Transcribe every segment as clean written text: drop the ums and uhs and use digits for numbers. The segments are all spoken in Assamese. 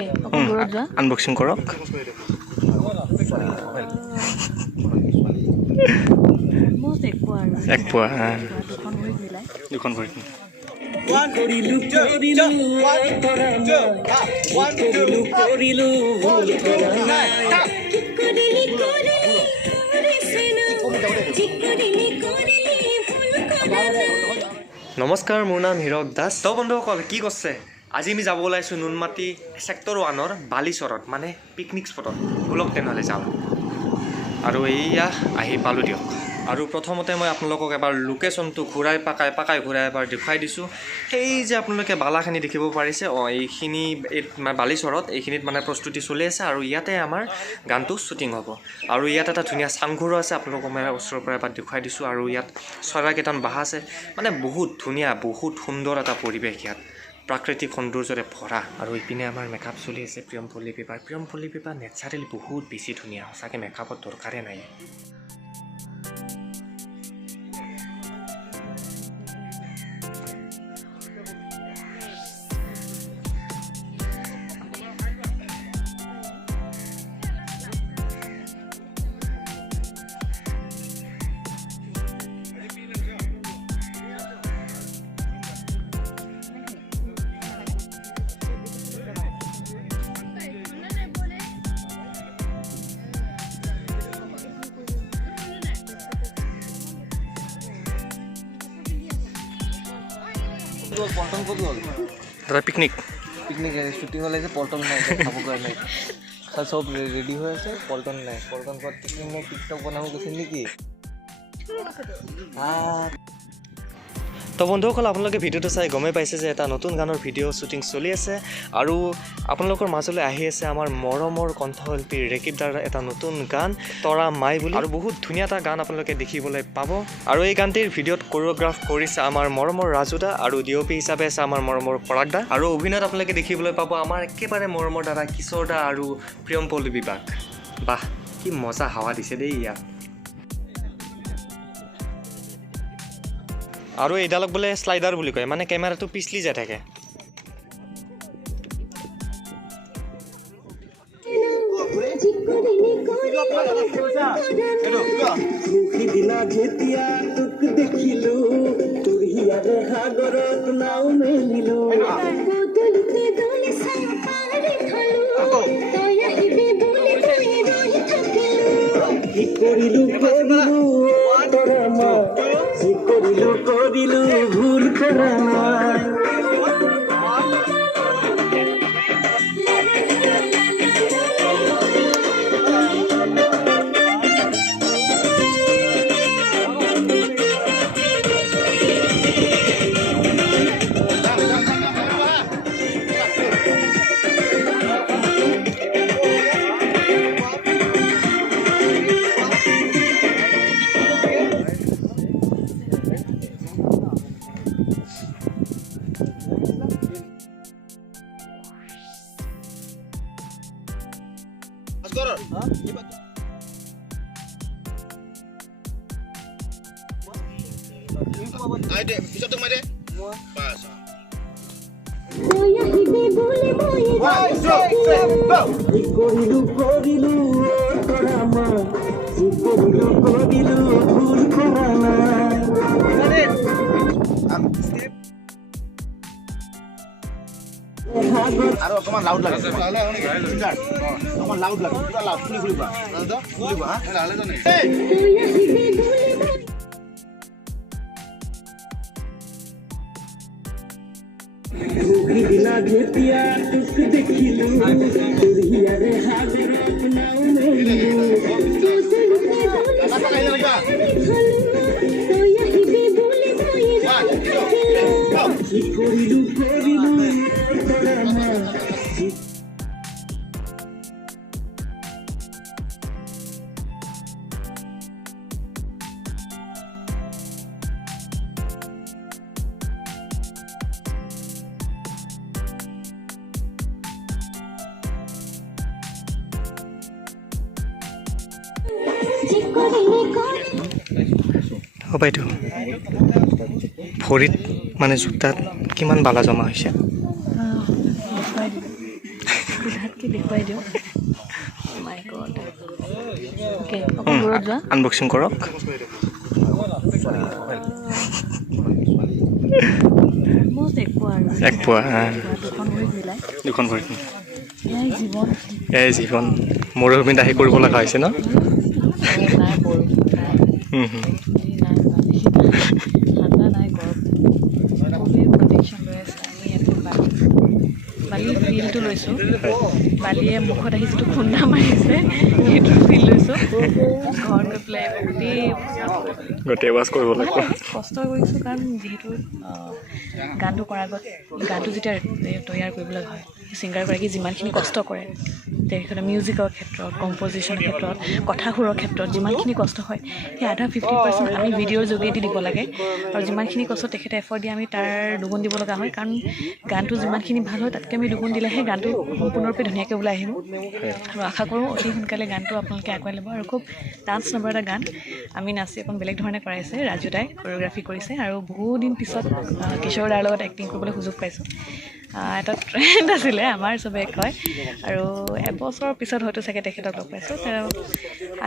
ওকে অকল দূৰত যোৱা আনবক্সিং কৰক অলমোষ্ট এক পোৱা আৰু দুখন ভৰি নমস্কাৰ মোৰ নাম হিৰক দাস তো বন্ধুসকল কি কৈছে আজি আমি যাব ওলাইছোঁ নুনমাটি সেক্টৰ 1ৰ বালিচৰত মানে পিকনিক স্পটত ব্লগ তেনেহ'লে যাওঁ আৰু এইয়া আহি পালোঁ দিয়ক আৰু প্ৰথমতে মই আপোনালোকক এবাৰ লোকেশ্যনটো ঘূৰাই পাকাই ঘূৰাই এবাৰ দেখুৱাই দিছোঁ সেই যে আপোনালোকে বালাখিনি দেখিব পাৰিছে এইখিনি বালিচৰত এইখিনিত মানে প্ৰস্তুতি চলি আছে আৰু ইয়াতে আমাৰ গানটো শ্বুটিং হ'ব আৰু ইয়াত এটা ধুনীয়া চাংঘৰো আছে আপোনালোকক মই ওচৰৰ পৰা এবাৰ দেখুৱাই দিছোঁ আৰু ইয়াত চৰাইকেইটামান বাঁহ আছে মানে বহুত ধুনীয়া বহুত সুন্দৰ এটা পৰিৱেশ ইয়াত প্ৰাকৃতিক সৌন্দৰ্যৰে ভৰা আৰু ইপিনে আমাৰ মেকআপ চলি আছে প্ৰিয়ম পল্লৱী নেচাৰেলি বহুত বেছি ধুনীয়া সঁচাকৈ মেকআপৰ দৰকাৰে নাই পল্টন ক'ত গ'ল দাদা পিকনিক শ্বুটিং হ'লে যে পল্টন নাই খাব কাৰণে চব ৰেডি হৈ আছে পল্টন নাই পল্টন ক'ত পিকনিক নাই টিকটক বনাব গৈছিল নেকি তো বন্ধুসকল আপোনালোকে ভিডিঅ'টো চাই গমেই পাইছে যে এটা নতুন গানৰ ভিডিঅ' শ্বুটিং চলি আছে আৰু আপোনালোকৰ মাজলৈ আহি আছে আমাৰ মৰমৰ কণ্ঠশিল্পী ৰেকিব দাৰ এটা নতুন গান তৰামাই বুলি আৰু বহুত ধুনীয়া এটা গান আপোনালোকে দেখিবলৈ পাব আৰু এই গানটিৰ ভিডিঅ'ত কোৰিঅ'গ্ৰাফ কৰিছে আমাৰ মৰমৰ ৰাজু দা আৰু ডিঅ'পি হিচাপে আছে আমাৰ মৰমৰ পৰাগ দা আৰু অভিনয়ত আপোনালোকে দেখিবলৈ পাব আমাৰ একেবাৰে মৰমৰ দাদা কিশোৰ দা আৰু প্ৰিয়ম পল্লৱী বাক বাহ কি মজা হাৱা দিছে দেই ইয়াত আৰু এইডালক বোলে শ্লাইডাৰ বুলি কয় মানে কেমেৰাটো পিছলি যাই থাকে কৰিলো ভুল কৰা নাই আৰু অকমান লাউড লাগে অকমান লাউড লাগে পুৰা লাউড খুলি খুলিবা হা লালে তো নেই দিনা ঘেতিয়া তুক দেখিলু তুরিয়া রে হাগর নাও মেলিলু করিলু বাইদেউ ভৰিত মানে জোতাত কিমান বালা জমা হৈছে সিধাতকৈ দেখুৱাই দিওঁ মাই গড অ'কে অকণ দূৰত যোৱা আনবক্সিং কৰক অলমষ্ট এক পোৱা দুখন ভৰি মিলাই দুখন ভৰি এয়াই জীৱন এয়াই জীৱন মৰুভূমিত আহি কৰিব লগা হৈছে ন নাই বৰষুণ নাই ঠাণ্ডা নাই গৰম সকলোৱে প্ৰটেকশ্যন লৈ আছে আমি ইয়াতে বালি ফিলটো লৈছোঁ বালিয়ে মুখত আহি যিটো খুন্দা মাৰিছে সেইটো ফিল লৈছোঁ ঘৰত গৈ পেলাই গোটেই ৱাছ কৰিব লাগিব কষ্ট কৰিছোঁ কাৰণ যিহেতু গানটো কৰাৰ আগত গানটো যেতিয়া তৈয়াৰ কৰিবলৈ হয় ছিংগাৰগৰাকী যিমানখিনি কষ্ট কৰে তেখেতে মিউজিকৰ ক্ষেত্ৰত কম্পজিশ্যনৰ ক্ষেত্ৰত কথাসুৰৰ ক্ষেত্ৰত যিমানখিনি কষ্ট হয় সেই আধা 50% আমি ভিডিঅ'ৰ যোগেদি দিব লাগে আৰু যিমানখিনি কষ্ট তেখেতে এফৰ্ট দিয়ে আমি তাৰ দুগুণ দিব লগা হয় কাৰণ গানটো যিমানখিনি ভাল হয় তাতকৈ আমি দুগুণ দিলেহে গানটো সম্পূৰ্ণৰূপে ধুনীয়াকৈ ওলাই আহিব আৰু আশা কৰোঁ অতি সোনকালে গানটো আপোনালোকে আগুৱাই ল'ব আৰু খুব ডান্স নম্বৰ এটা গান আমি নাচি অকণ বেলেগ ধৰণে কৰাইছে ৰাজু দাই কৰিঅ'গ্ৰাফি কৰিছে আৰু বহুদিন পিছত কিশোৰ দাৰ লগত এক্টিং কৰিবলৈ সুযোগ পাইছোঁ এটা ট্ৰেণ্ড আছিলে আমাৰ চবে কয় আৰু এবছৰৰ পিছত হয়তো চাগে তেখেতক লগ পাইছোঁ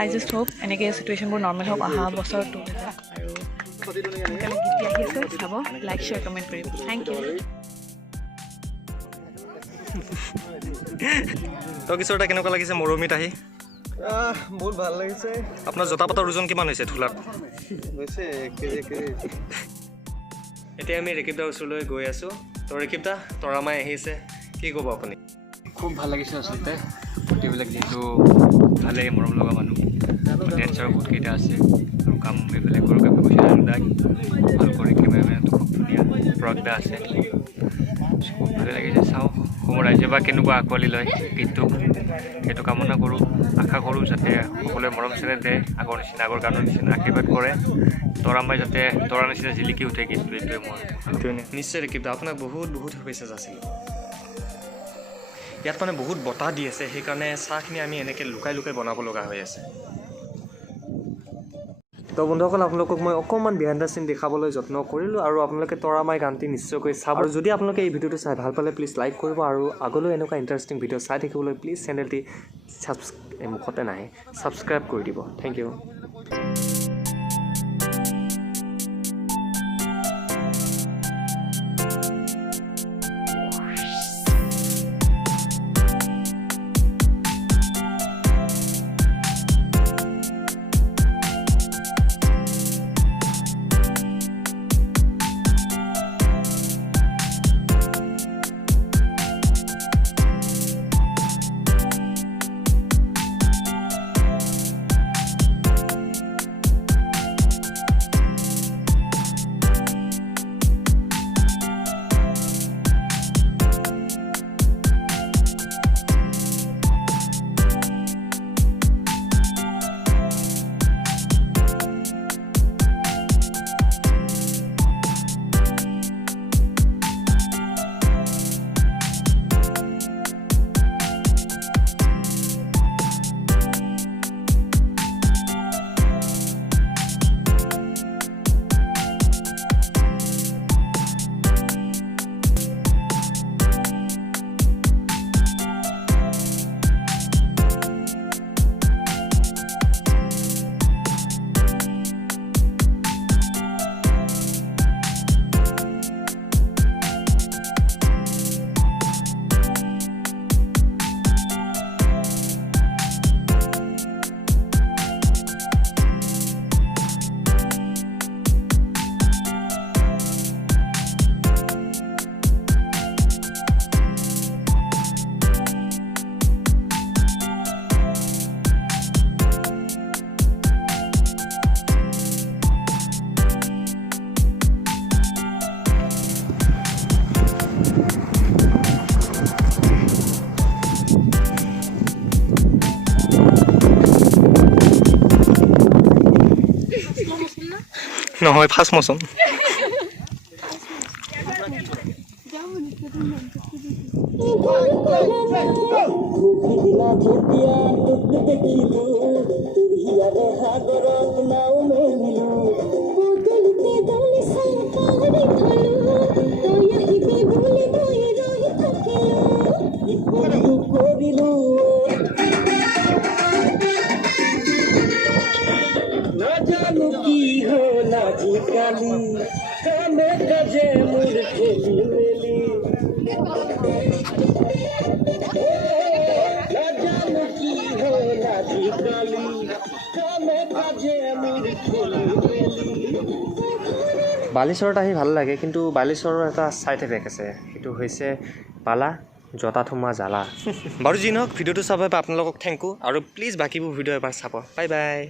আই জাষ্ট হোপ এনেকৈ চিটুৱেশ্যনবোৰ নৰ্মেল হওক অহা বছৰতো আৰু সোনকালে গীত আহি আছে চাব লাইক শ্বেয়াৰ কমেণ্ট কৰিব থেংক ইউ তো কিশোৰ দা কেনেকুৱা লাগিছে মৰুভূমিত আহি বহুত ভাল লাগিছে আপোনাৰ জোতা পাতৰ ওজন কিমান হৈছে ধূলাত হৈছে এতিয়া আমি ৰেকিব দাৰ ওচৰলৈ গৈ আছোঁ তো ৰেকিব দা তৰামাই আহিছে কি ক'ব আপুনি খুব ভাল লাগিছে আচলতে গোটেইবিলাক যিহেতু ভালেই মৰম লগা মানুহ ডেন্সাৰ বহুতকেইটা আছে আৰু কাম এইফালে কৰিঅ'গ্ৰাফি কৰিছে আৰু দাক ভাল কৰি কেমেৰামেনটো খুব ধুনীয়া প্ৰজ্ঞা আছে খুব ভালে লাগিছে চাওঁ অসমৰ ৰাইজে বা কেনেকুৱা আঁকোৱালি লয় গীতটোক সেইটো কামনা কৰোঁ আশা কৰোঁ যাতে সকলোৱে মৰম চেনেহ দিয়ে আগৰ নিচিনা আগৰ গানৰ নিচিনা আশীৰ্বাদ কৰে তৰামাই যাতে তৰা নিচিনা জিলিকি উঠে গীতটো এইটোৱে মই নিশ্চয় ৰেকিব দা আপোনাক বহুত শুভেচ্ছা আছিল ইয়াত মানে বহুত বতাহ দি আছে সেইকাৰণে চাহখিনি আমি এনেকৈ লুকাই বনাব লগা হৈ আছে তো বন্ধুসকল আপোনালোকক মই অকণমান বিহাইণ্ড দ্য চিন দেখাবলৈ যত্ন কৰিলোঁ আৰু আপোনালোকে তৰামাই গানটি নিশ্চয়কৈ চাব আৰু যদি আপোনালোকে এই ভিডিঅ'টো চাই ভাল পালে প্লিজ লাইক কৰিব আৰু আগলৈ এনেকুৱা ইণ্টাৰেষ্টিং ভিডিঅ' চাই থাকিবলৈ প্লিজ চেনেলটি মুখতে নাহে ছাবস্ক্ৰাইব কৰি দিব থেংক ইউ নহয় ফাৰ্ষ্ট মৌচুম নাজানো কি হ'ল আজিকালি কামে কাজে মোৰ খেলি মেলি নাজানো কি হ'ল আজিকালি কামে কাজে মোৰ খেলি মেলি বালিচৰত আহি ভাল লাগে কিন্তু বালিচৰৰ এটা ছাইড এফেক্ট আছে সেইটো হৈছে পালা জঁটাত সোমোৱা জ্বালা বাৰু যি নহওক ভিডিঅ'টো চাব আপোনালোকক থেংক ইউ আৰু প্লিজ বাকীবোৰ ভিডিঅ' এবাৰ চাব বাই বাই